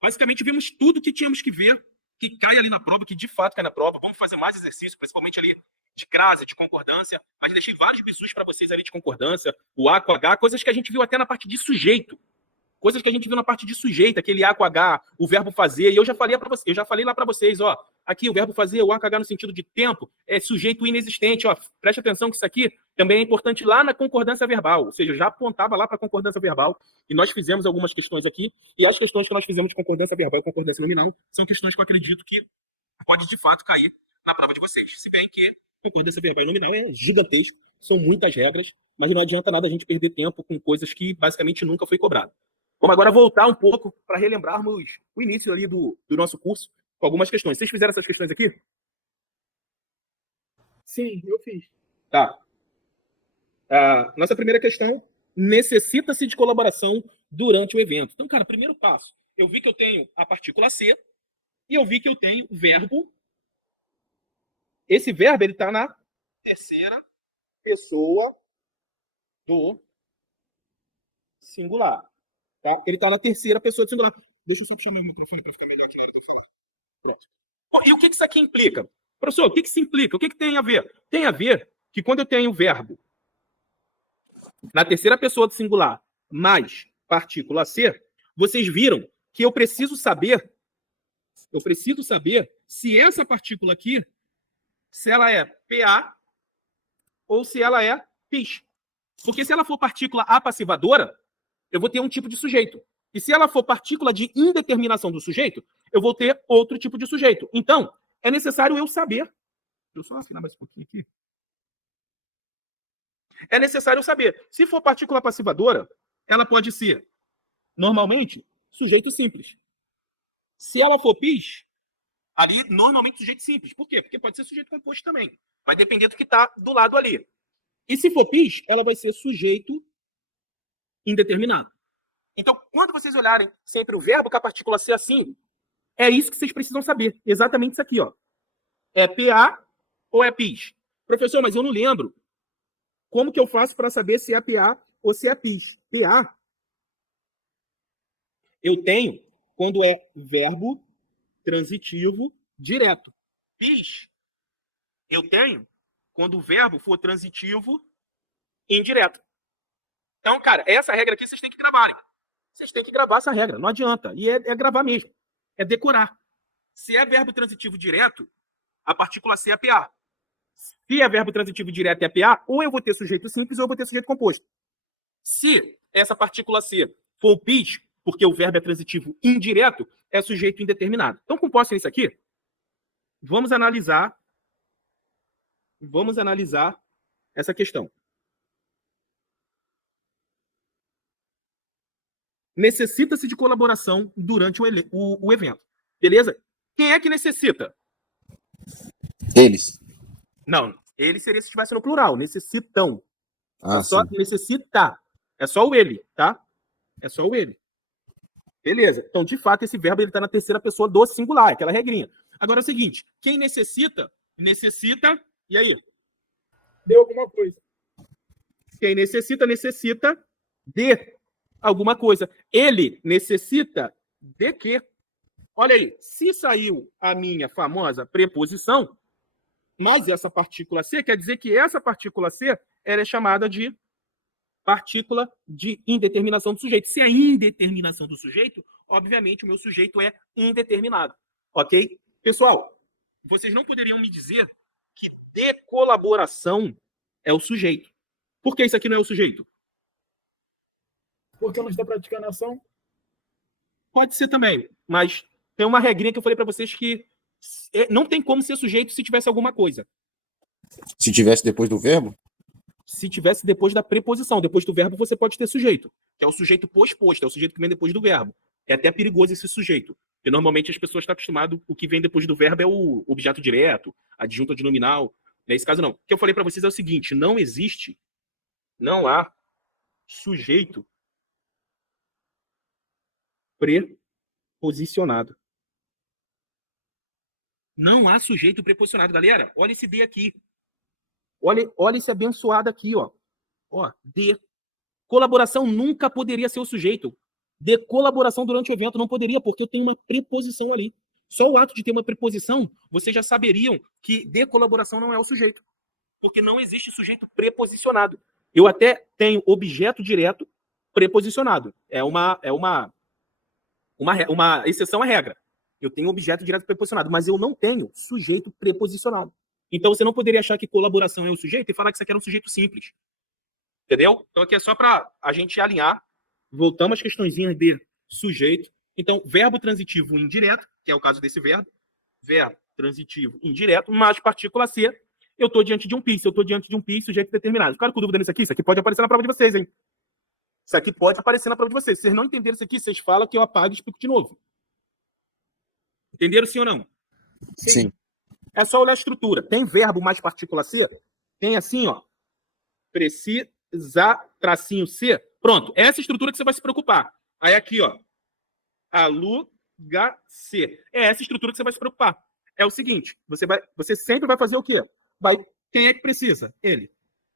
Basicamente, vimos tudo que tínhamos que ver, que cai ali na prova, que de fato cai na prova. Vamos fazer mais exercícios, principalmente ali de crase, de concordância, mas deixei vários bisus para vocês ali de concordância, o A com H, coisas que a gente viu até na parte de sujeito. Coisas que a gente viu na parte de sujeito, aquele A com H, o verbo fazer, e eu já falei para vocês, eu já falei lá para vocês, ó, aqui o verbo fazer, o A com H no sentido de tempo, é sujeito inexistente, ó, preste atenção que isso aqui também é importante lá na concordância verbal, ou seja, já apontava lá para a concordância verbal, e nós fizemos algumas questões aqui, e as questões que nós fizemos de concordância verbal e concordância nominal são questões que eu acredito que pode de fato cair na prova de vocês, se bem que concordância verbal e nominal é gigantesco, são muitas regras, mas não adianta nada a gente perder tempo com coisas que basicamente nunca foi cobrado. Vamos agora voltar um pouco para relembrarmos o início ali do nosso curso com algumas questões. Vocês fizeram essas questões aqui? Sim, eu fiz. Tá. Nossa primeira questão, necessita-se de colaboração durante o evento. Então, cara, primeiro passo, eu vi que eu tenho a partícula C e eu vi que eu tenho o verbo. Esse verbo, ele está na terceira pessoa do singular. Tá? Ele está na terceira pessoa do singular. Deixa eu só chamar o microfone para ficar melhor aqui na hora que eu falar. Pronto. E o que isso aqui implica? Professor, o que isso implica? O que tem a ver? Tem a ver que quando eu tenho o verbo na terceira pessoa do singular mais partícula C, vocês viram que eu preciso saber se essa partícula aqui, se ela é PA ou se ela é PIS. Porque se ela for partícula apassivadora, eu vou ter um tipo de sujeito. E se ela for partícula de indeterminação do sujeito, eu vou ter outro tipo de sujeito. Então, é necessário eu saber. Deixa eu só afinar mais um pouquinho aqui. É necessário eu saber. Se for partícula passivadora, ela pode ser, normalmente, sujeito simples. Se ela for PIS, ali, normalmente, sujeito simples. Por quê? Porque pode ser sujeito composto também. Vai depender do que está do lado ali. E se for PIS, ela vai ser sujeito indeterminado. Então, quando vocês olharem sempre o verbo com a partícula C assim, é isso que vocês precisam saber. Exatamente isso aqui, ó. É PA ou é PIS? Professor, mas eu não lembro. Como que eu faço para saber se é PA ou se é PIS? PA, eu tenho quando é verbo transitivo direto. PIS, eu tenho quando o verbo for transitivo indireto. Então, cara, essa regra aqui vocês têm que gravarem. Vocês têm que gravar essa regra, não adianta. E é gravar mesmo. É decorar. Se é verbo transitivo direto, a partícula C é PA. Se é verbo transitivo direto é PA, ou eu vou ter sujeito simples ou eu vou ter sujeito composto. Se essa partícula C for o PIS, porque o verbo é transitivo indireto, é sujeito indeterminado. Então, com posse nisso aqui, vamos analisar essa questão. Necessita-se de colaboração durante o evento. Beleza? Quem é que necessita? Eles. Não, ele seria se estivesse no plural. Necessitam. Ah, É só sim. necessita. É só o ele, tá? É só o ele. Beleza. Então, de fato, esse verbo está na terceira pessoa do singular, aquela regrinha. Agora é o seguinte, quem necessita, e aí? Deu alguma coisa. Quem necessita de alguma coisa. Ele necessita de quê? Olha aí, se saiu a minha famosa preposição, mas essa partícula C, quer dizer que essa partícula C ela é chamada de partícula de indeterminação do sujeito. Se é indeterminação do sujeito, obviamente o meu sujeito é indeterminado. Ok? Pessoal, vocês não poderiam me dizer que de colaboração é o sujeito. Por que isso aqui não é o sujeito? Porque não está praticando a ação? Pode ser também, mas tem uma regrinha que eu falei para vocês que não tem como ser sujeito se tivesse alguma coisa. Se tivesse depois do verbo? Se tivesse depois da preposição. Depois do verbo você pode ter sujeito, que é o sujeito posposto, é o sujeito que vem depois do verbo. É até perigoso esse sujeito, porque normalmente as pessoas estão acostumadas, o que vem depois do verbo é o objeto direto, a adjunta de nominal. Nesse caso não. O que eu falei para vocês é o seguinte, não há sujeito preposicionado. Não há sujeito preposicionado, galera. Olha esse D aqui. Olha esse abençoado aqui, ó. Ó, D. Colaboração nunca poderia ser o sujeito. De colaboração durante o evento não poderia, porque eu tenho uma preposição ali. Só o ato de ter uma preposição, vocês já saberiam que de colaboração não é o sujeito. Porque não existe sujeito preposicionado. Eu até tenho objeto direto preposicionado. É uma exceção à regra. Eu tenho objeto direto preposicionado, mas eu não tenho sujeito preposicionado. Então você não poderia achar que colaboração é o sujeito e falar que isso aqui era um sujeito simples. Entendeu? Então aqui é só para a gente alinhar. Voltamos às questõezinhas de sujeito. Então, verbo transitivo indireto, que é o caso desse verbo transitivo indireto, mais partícula C, eu estou diante de um PIS. Eu estou diante de um PIS, sujeito determinado. Claro, com dúvida nisso aqui, isso aqui pode aparecer na prova de vocês, hein? Isso aqui pode aparecer na prova de vocês. Se vocês não entenderam isso aqui, vocês falam que eu apago e explico de novo. Entenderam sim ou não? Sim. É só olhar a estrutura. Tem verbo mais partícula C? Tem assim, ó. Precisa, tracinho C. Pronto. Essa estrutura que você vai se preocupar. Aí aqui, ó. Aluga-se. É essa estrutura que você vai se preocupar. É o seguinte, você sempre vai fazer o quê? Quem é que precisa? Ele.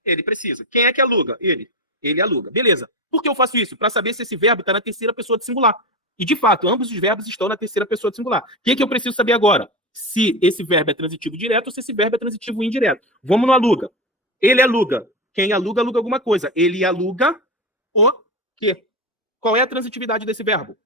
Ele precisa. Quem é que aluga? Ele. Ele aluga. Beleza. Por que eu faço isso? Para saber se esse verbo está na terceira pessoa de singular. E, de fato, ambos os verbos estão na terceira pessoa de singular. O que eu preciso saber agora? Se esse verbo é transitivo direto ou se esse verbo é transitivo indireto. Vamos no aluga. Ele aluga. Quem aluga, aluga alguma coisa. Ele aluga o quê? Qual é a transitividade desse verbo?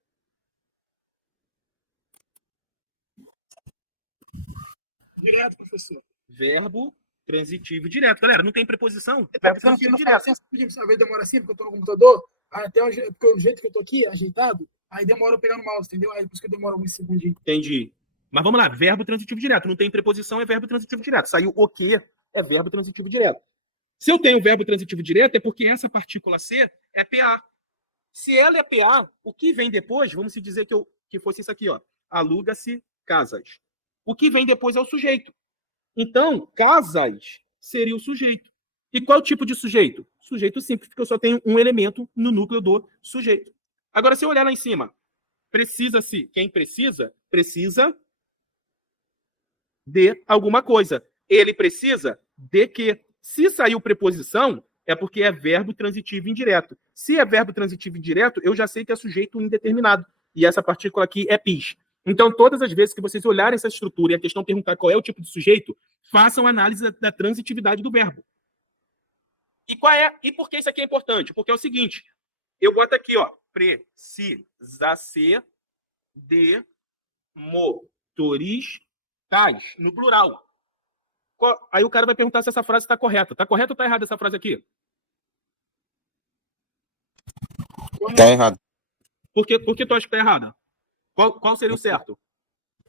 Direto, professor. Verbo transitivo direto. Galera, não tem preposição. Eu tô Verbo precisando transitivo tirar direto. licença, porque às vezes demora assim, porque eu tô no computador. Aí até porque o jeito que eu tô aqui, ajeitado, aí demora eu pegar no mouse, entendeu? Aí por isso que eu demoro alguns segundinhos. Entendi. Mas vamos lá, verbo transitivo direto. Não tem preposição, é verbo transitivo direto. Saiu o quê? É verbo transitivo direto. Se eu tenho verbo transitivo direto, é porque essa partícula C é PA. Se ela é PA, o que vem depois, vamos dizer que fosse isso aqui, ó. Aluga-se casas. O que vem depois é o sujeito. Então, casas seria o sujeito. E qual tipo de sujeito? Sujeito simples, porque eu só tenho um elemento no núcleo do sujeito. Agora, se eu olhar lá em cima, precisa-se, quem precisa, precisa de alguma coisa. Ele precisa de quê? Se saiu preposição, é porque é verbo transitivo indireto. Se é verbo transitivo indireto, eu já sei que é sujeito indeterminado. E essa partícula aqui é PIS. Então, todas as vezes que vocês olharem essa estrutura e a questão perguntar qual é o tipo de sujeito, façam análise da transitividade do verbo. E por que isso aqui é importante? Porque é o seguinte, eu boto aqui, ó, precisa ser de motoristas no plural. Aí o cara vai perguntar se essa frase está correta. Está correta ou está errada essa frase aqui? Tá errado. Por que tu acha que está errada? Qual seria o certo?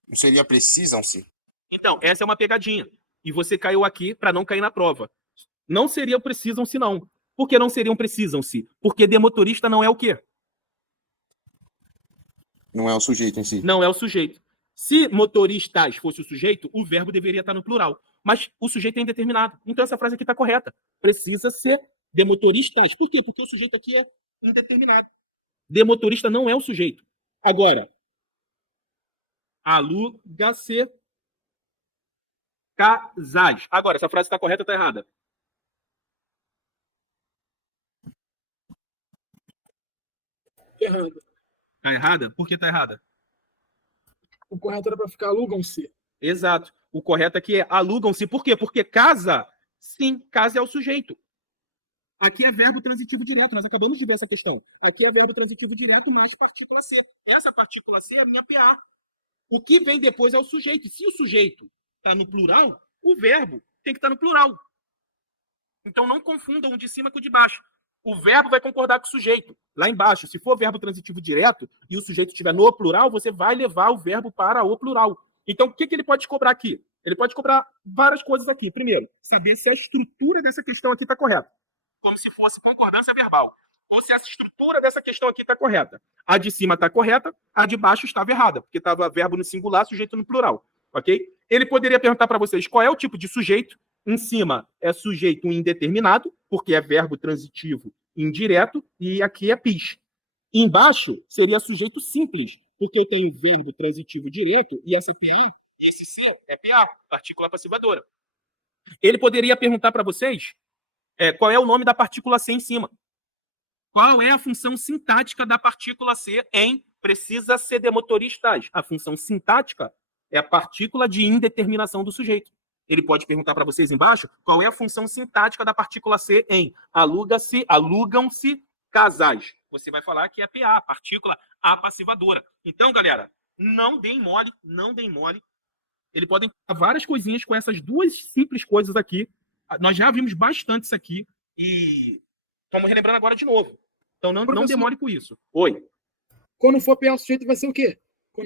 Não seria precisam-se? Então, essa é uma pegadinha. E você caiu aqui para não cair na prova. Não seria precisam-se, não. Por que não seriam precisam-se? Porque de motorista não é o quê? Não é o sujeito em si. Não é o sujeito. Se motoristas fosse o sujeito, o verbo deveria estar no plural. Mas o sujeito é indeterminado. Então essa frase aqui está correta. Precisa ser de motoristas. Por quê? Porque o sujeito aqui é indeterminado. De motorista não é o sujeito. Agora, aluga-se casais. Agora, essa frase está correta ou está errada? Errado. Está errada? Por que está errada? O correto era para ficar alugam-se. Exato. O correto aqui é alugam-se. Por quê? Porque casa, sim, casa é o sujeito. Aqui é verbo transitivo direto. Nós acabamos de ver essa questão. Aqui é verbo transitivo direto mais partícula C. Essa partícula C é a minha PA. O que vem depois é o sujeito. Se o sujeito está no plural, o verbo tem que estar no plural. Então não confundam o de cima com o de baixo. O verbo vai concordar com o sujeito. Lá embaixo, se for verbo transitivo direto e o sujeito estiver no plural, você vai levar o verbo para o plural. Então, o que ele pode cobrar aqui? Ele pode cobrar várias coisas aqui. Primeiro, saber se a estrutura dessa questão aqui está correta. Como se fosse concordância verbal. Ou se essa estrutura dessa questão aqui está correta. A de cima está correta, a de baixo estava errada, porque estava verbo no singular, sujeito no plural. Ok? Ele poderia perguntar para vocês qual é o tipo de sujeito. Em cima é sujeito indeterminado, porque é verbo transitivo indireto, e aqui é PIS. Embaixo seria sujeito simples, porque eu tenho verbo transitivo direto, e essa PA, esse C é PA, partícula passivadora. Ele poderia perguntar para vocês qual é o nome da partícula C em cima. Qual é a função sintática da partícula ser em precisa ser de motoristas? A função sintática é a partícula de indeterminação do sujeito. Ele pode perguntar para vocês embaixo qual é a função sintática da partícula ser em alugam-se casais. Você vai falar que é PA, partícula apassivadora. Então, galera, não deem mole, não deem mole. Ele pode fazer várias coisinhas com essas duas simples coisas aqui. Nós já vimos bastante isso aqui e estamos relembrando agora de novo. Então não Professor, demore com isso. Oi. quando for PA, o sujeito vai ser o quê?